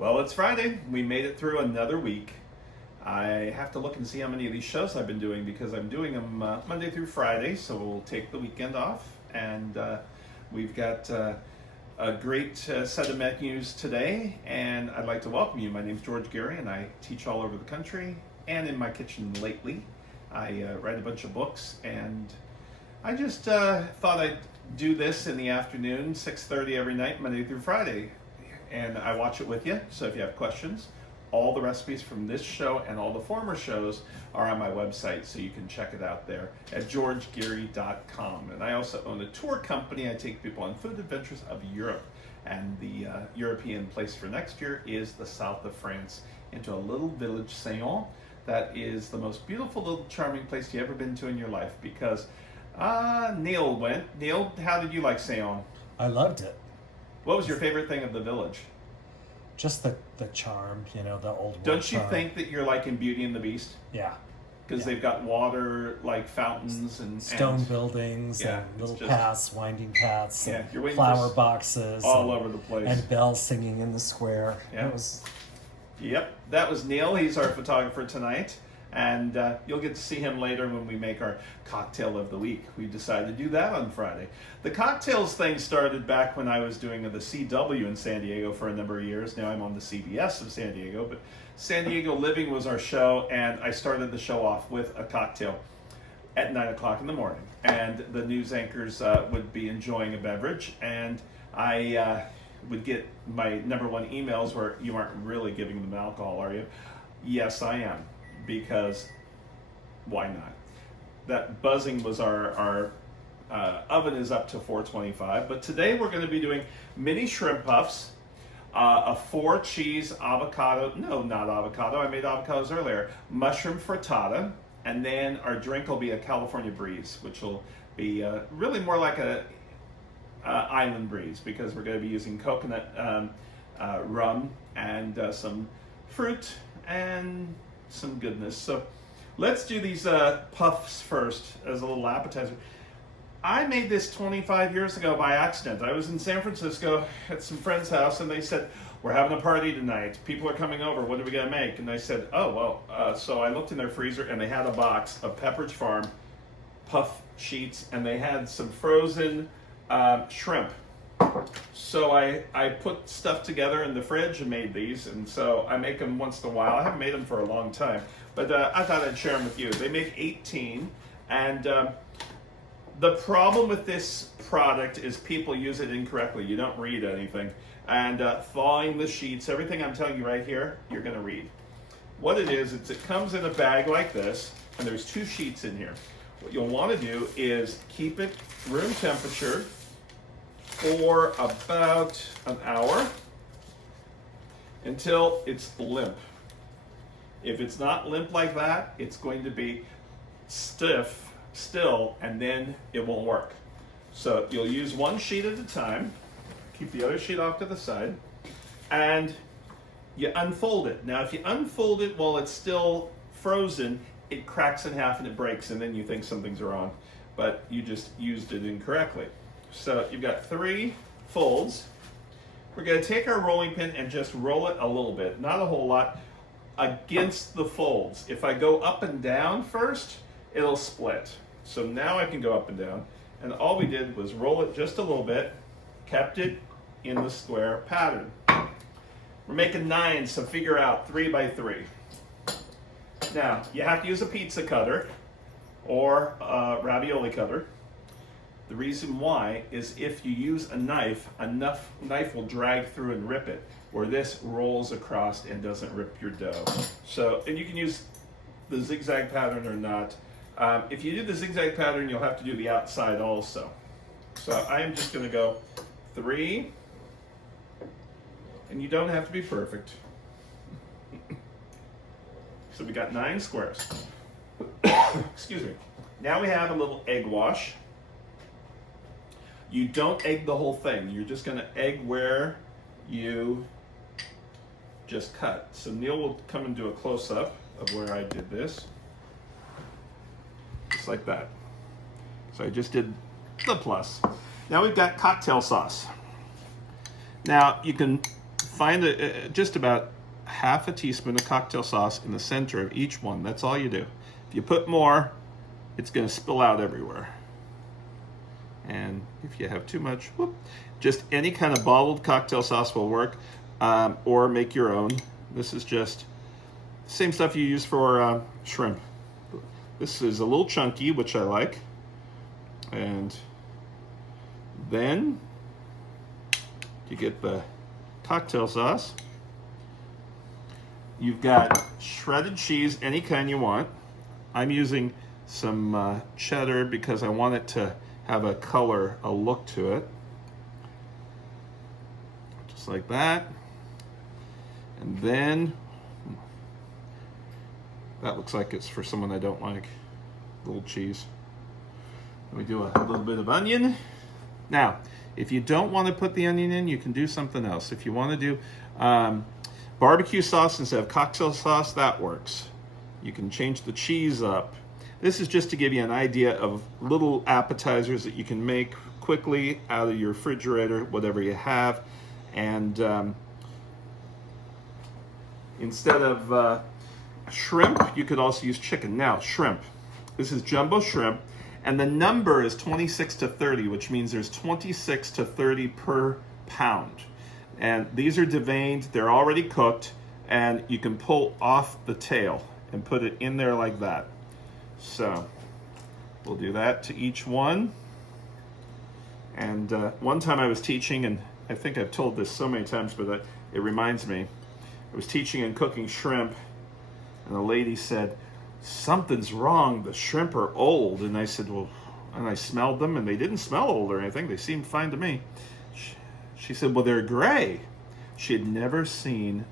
Well, it's Friday. We made it through another week. I have to look and see how many of these shows I've been doing because I'm doing them Monday through Friday, so we'll take the weekend off. And we've got a great set of menus today, and I'd like to welcome you. My name's George Gary, and I teach all over the country and in my kitchen lately. I write a bunch of books, and I just thought I'd do this in the afternoon, 6:30 every night, Monday through Friday. And I watch it with you, so if you have questions, all the recipes from this show and all the former shows are on my website, so you can check it out there at georgegeary.com. And I also own a tour company. I take people on food adventures of Europe, and the European place for next year is the south of France, into a little village, Sayon, that is the most beautiful little charming place you've ever been to in your life, because Neil went. Neil, how did you like Sayon? I loved it. What was your favorite thing of the village? Just the charm, the old world Don't you charm. think that you're like in Beauty and the Beast? Yeah. Because they've got water, like fountains and stone buildings yeah, and little just, paths, winding paths, yeah, and you're waiting flower for boxes all over the place. and bells singing in the square. Yeah. It was... Yep, that was Neil. He's our photographer tonight. And you'll get to see him later when we make our cocktail of the week. We decided to do that on Friday. The cocktails thing started back when I was doing the CW in San Diego for a number of years. Now I'm on the CBS of San Diego, but San Diego Living was our show, and I started the show off with a cocktail at 9 o'clock in the morning. And the news anchors would be enjoying a beverage, and I would get my number one emails where, "You aren't really giving them alcohol, are you?" Yes, I am. Because why not? That buzzing was our oven is up to 425, but today we're going to be doing mini shrimp puffs, a 4-cheese avocado, no, not avocado, I made avocados earlier, mushroom frittata, and then our drink will be a California breeze, which will be really more like a island breeze, because we're going to be using coconut rum and some fruit and some goodness. So let's do these puffs first as a little appetizer. I made this 25 years ago by accident. I was in San Francisco at some friend's house, and they said, "We're having a party tonight. People are coming over. What are we going to make?" And I said, "Oh, well," so I looked in their freezer, and they had a box of Pepperidge Farm puff sheets, and they had some frozen shrimp. So I put stuff together in the fridge and made these, and so I make them once in a while. I haven't made them for a long time, but I thought I'd share them with you. They make 18, and the problem with this product is people use it incorrectly. You don't read anything, and thawing the sheets, everything I'm telling you right here, you're going to read. What it is, it comes in a bag like this, and there's 2 sheets in here. What you'll want to do is keep it room temperature for about an hour until it's limp. If it's not limp like that, it's going to be still, and then it won't work. So you'll use 1 sheet at a time, keep the other sheet off to the side, and you unfold it. Now if you unfold it while it's still frozen, it cracks in half and it breaks, and then you think something's wrong, but you just used it incorrectly. So you've got 3 folds. We're going to take our rolling pin and just roll it a little bit, not a whole lot, against the folds. If I go up and down first, it'll split. So now I can go up and down. And all we did was roll it just a little bit, kept it in the square pattern. We're making 9, so figure out 3 by 3. Now, you have to use a pizza cutter or a ravioli cutter. The reason why is if you use a knife, knife will drag through and rip it, where this rolls across and doesn't rip your dough. So, and you can use the zigzag pattern or not. If you do the zigzag pattern, you'll have to do the outside also. So I am just going to go 3, and you don't have to be perfect. So we got 9 squares. Excuse me. Now we have a little egg wash. You don't egg the whole thing. You're just going to egg where you just cut. So Neil will come and do a close-up of where I did this. Just like that. So I just did the plus. Now we've got cocktail sauce. Now you can find just about half a teaspoon of cocktail sauce in the center of each one. That's all you do. If you put more, it's going to spill out everywhere. And if you have too much, whoop, just any kind of bottled cocktail sauce will work, or make your own. This is just the same stuff you use for shrimp. This is a little chunky, which I like. And then you get the cocktail sauce. You've got shredded cheese, any kind you want. I'm using some cheddar because I want it to have a color, a look to it. Just like that. And then, that looks like it's for someone I don't like. A little cheese. We do a little bit of onion. Now, if you don't want to put the onion in, you can do something else. If you want to do barbecue sauce instead of cocktail sauce, that works. You can change the cheese up. This is just to give you an idea of little appetizers that you can make quickly out of your refrigerator, whatever you have. And instead of shrimp, you could also use chicken. Now, shrimp. This is jumbo shrimp. And the number is 26 to 30, which means there's 26 to 30 per pound. And these are deveined, they're already cooked, and you can pull off the tail and put it in there like that. So we'll do that to each one. And one time I was teaching, and I think I've told this so many times, but it reminds me. I was teaching and cooking shrimp, and the lady said, "Something's wrong, the shrimp are old." And I said, well, and I smelled them, and they didn't smell old or anything. They seemed fine to me. She said, well, they're gray. She had never seen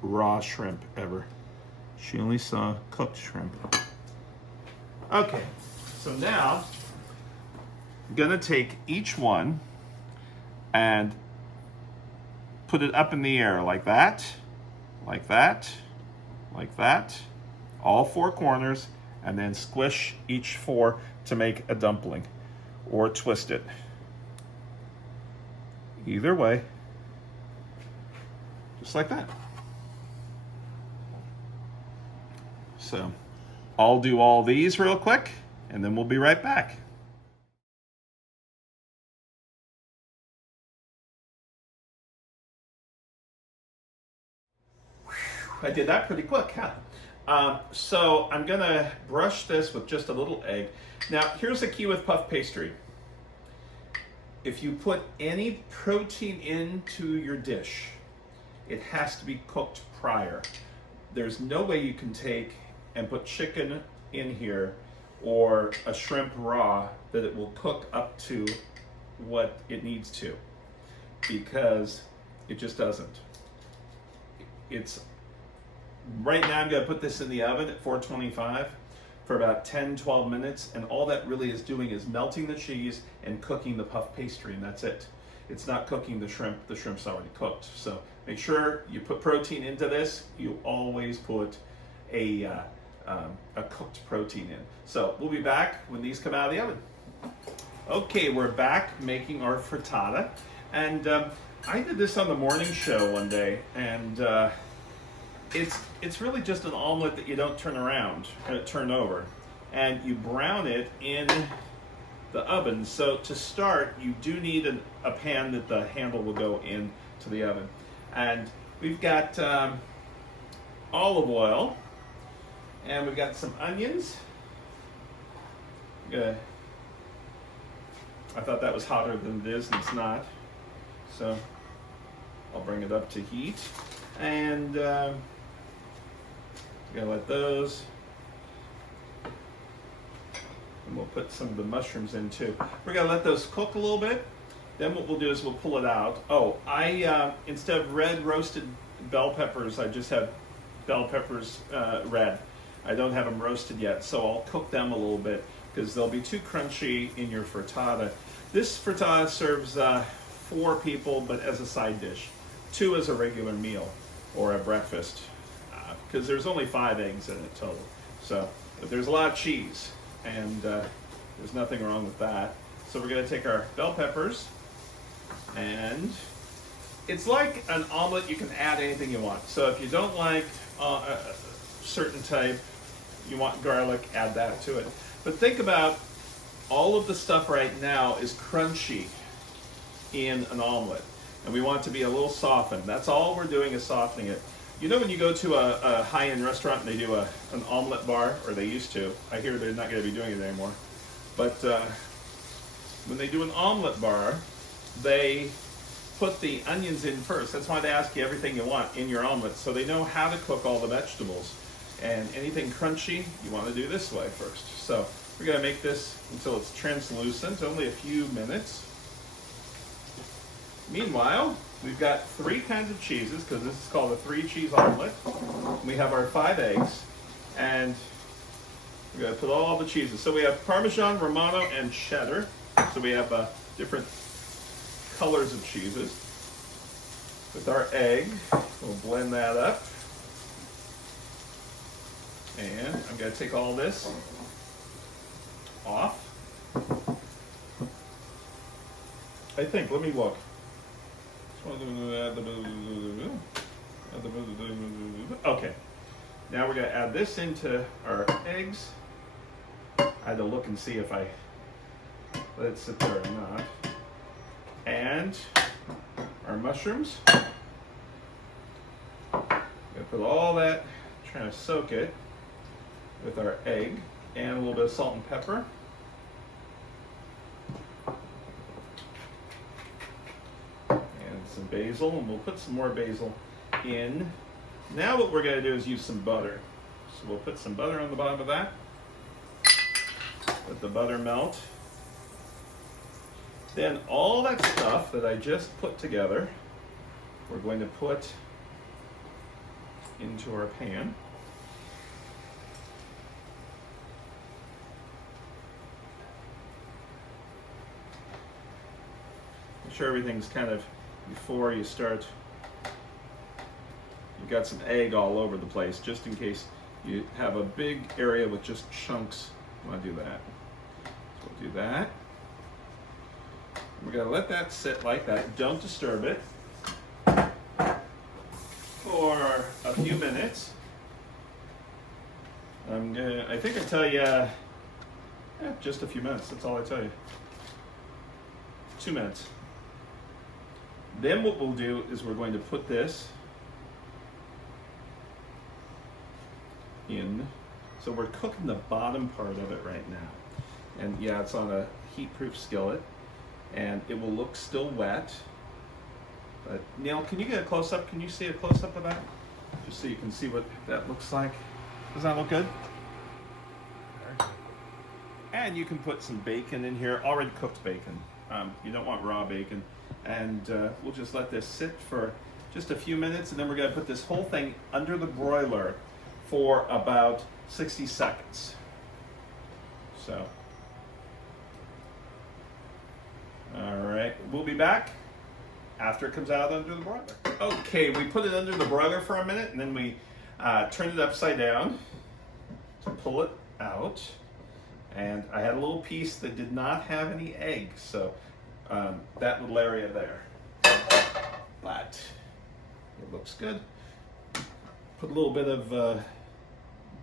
raw shrimp ever. She only saw cooked shrimp. Okay, so now I'm gonna take each one and put it up in the air like that, like that, like that, all four corners, and then squish each four to make a dumpling, or twist it. Either way, just like that. So I'll do all these real quick, and then we'll be right back. I did that pretty quick, huh? So I'm gonna brush this with just a little egg. Now, here's the key with puff pastry. If you put any protein into your dish, it has to be cooked prior. There's no way you can take and put chicken in here or a shrimp raw that it will cook up to what it needs to, because it just doesn't. It's right now I'm gonna put this in the oven at 425 for about 10-12 minutes, and all that really is doing is melting the cheese and cooking the puff pastry, and that's it. It's not cooking the shrimp. The shrimp's already cooked. So make sure you put protein into this. You always put a cooked protein in. So we'll be back when these come out of the oven. Okay, we're back making our frittata, and I did this on the morning show one day, and it's really just an omelet that you don't turn over, and you brown it in the oven. So to start, you do need a pan that the handle will go in to the oven, and we've got olive oil, and we've got some onions. Good. I thought that was hotter than it is, and it's not. So I'll bring it up to heat, and gonna let those, and we'll put some of the mushrooms in too. We're gonna let those cook a little bit. Then what we'll do is we'll pull it out. Oh, I instead of red roasted bell peppers, I just have bell peppers red. I don't have them roasted yet, so I'll cook them a little bit because they'll be too crunchy in your frittata. This frittata serves 4 people, but as a side dish. 2 as a regular meal or a breakfast, because there's only 5 eggs in it total. So, but there's a lot of cheese, and there's nothing wrong with that. So we're going to take our bell peppers and It's like an omelet. You can add anything you want. So if you don't like a certain type, you want garlic, add that to it. But think about all of the stuff right now is crunchy in an omelet. And we want it to be a little softened. That's all we're doing is softening it. You know when you go to a high-end restaurant and they do an omelet bar, or they used to. I hear they're not going to be doing it anymore. But when they do an omelet bar, they put the onions in first. That's why they ask you everything you want in your omelet, so they know how to cook all the vegetables. And anything crunchy, you want to do this way first. So we're going to make this until it's translucent, only a few minutes. Meanwhile, we've got 3 kinds of cheeses, because this is called a 3-cheese omelet. We have our 5 eggs, and we're going to put all the cheeses. So we have Parmesan, Romano, and cheddar. So we have different colors of cheeses. With our egg, we'll blend that up. And I'm going to take all this off. I think, let me look. Okay, now we're going to add this into our eggs. I had to look and see if I let it sit there or not. And our mushrooms. Going to put all that, trying to soak it with our egg, and a little bit of salt and pepper. Some basil, and we'll put some more basil in. Now what we're going to do is use some butter. So we'll put some butter on the bottom of that. Let the butter melt. Then all that stuff that I just put together, we're going to put into our pan. Make sure everything's kind of, before you start, you've got some egg all over the place, just in case you have a big area with just chunks. You want to do that. So we'll do that. We're going to let that sit like that. Don't disturb it for a few minutes. I think I tell you, just a few minutes. That's all I tell you. 2 minutes. Then what we'll do is we're going to put this in. So we're cooking the bottom part of it right now. And yeah, it's on a heat-proof skillet. And it will look still wet. But Neil, can you get a close-up? Can you see a close-up of that? Just so you can see what that looks like. Does that look good? And you can put some bacon in here, already cooked bacon. You don't want raw bacon. And we'll just let this sit for just a few minutes, and then we're going to put this whole thing under the broiler for about 60 seconds. So, all right, we'll be back after it comes out under the broiler. Okay, we put it under the broiler for a minute, and then we turn it upside down to pull it out. And I had a little piece that did not have any eggs, so that little area there. But it looks good. Put a little bit of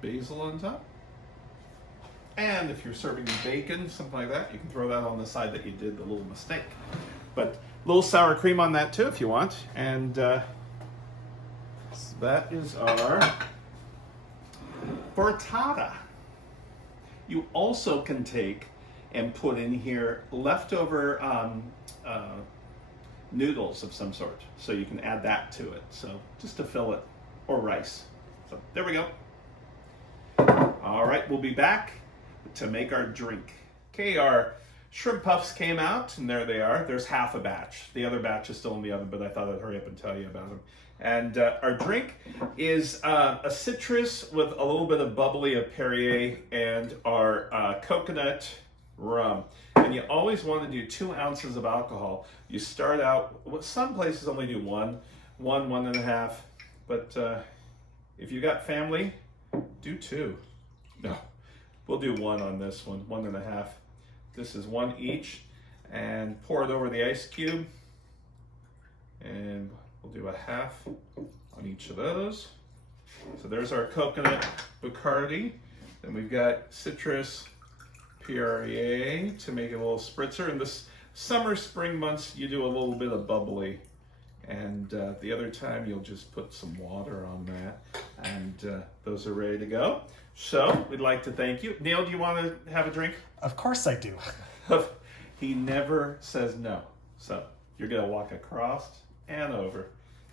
basil on top. And if you're serving bacon, something like that, you can throw that on the side that you did the little mistake. But a little sour cream on that too if you want. And that is our frittata. You also can take and put in here leftover noodles of some sort. So you can add that to it. So just to fill it, or rice. So there we go. All right, we'll be back to make our drink. Okay, our shrimp puffs came out, and there they are. There's half a batch. The other batch is still in the oven, but I thought I'd hurry up and tell you about them. And our drink is a citrus with a little bit of bubbly of Perrier and our coconut rum. And you always want to do 2 ounces of alcohol. You start out, some places only do 1.5. But if you got family, do 2. No, we'll do 1 on this one, 1.5. This is 1 each. And pour it over the ice cube. And we'll do a half on each of those. So there's our coconut Bacardi. Then we've got citrus Perrier to make it a little spritzer. In this summer, spring months, you do a little bit of bubbly. And the other time, you'll just put some water on that. And those are ready to go. So we'd like to thank you. Neil, do you want to have a drink? Of course I do. He never says no. So you're going to walk across and over.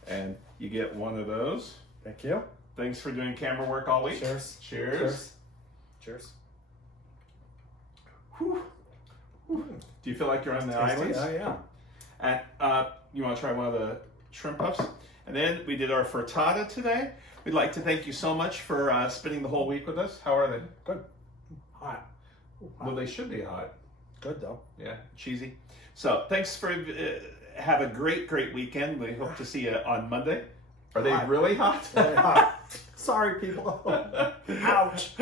And you get one of those. Thank you. Thanks for doing camera work all week. Cheers. Cheers. Cheers. Cheers. Whew. Whew. Do you feel like you're on the islands? Oh, yeah. And you want to try one of the shrimp puffs? And then we did our frittata today. We'd like to thank you so much for spending the whole week with us. How are they? Good. Hot. Well, they should be hot. Good, though. Yeah, cheesy. So thanks for, have a great weekend. We hope to see you on Monday. Are they really hot? Very hot. Sorry, people. Ouch.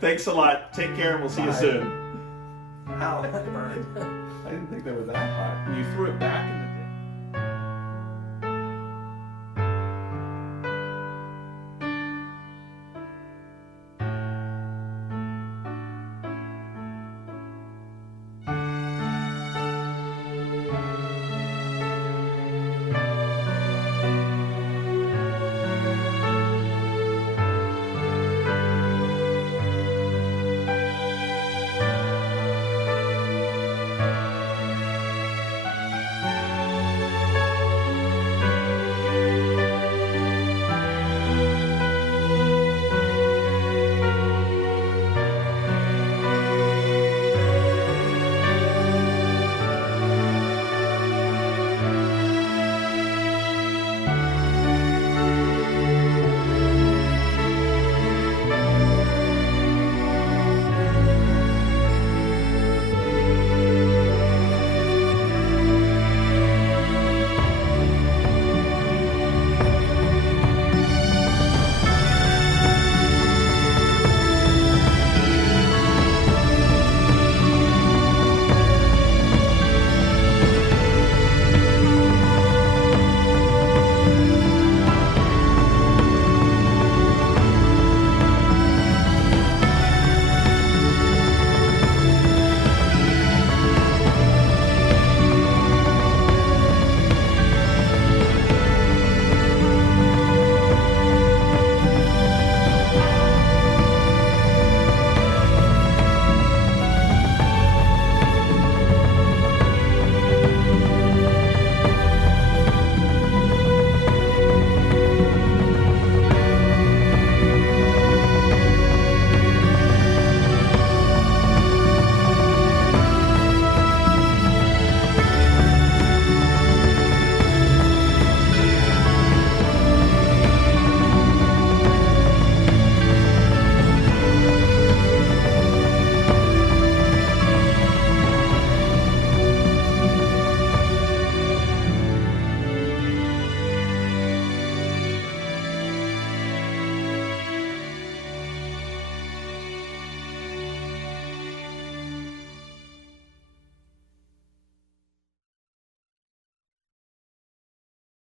Thanks a lot. Take care, and we'll see you Bye. soon. Ow, that burned. I didn't think they were that hot. You threw it back and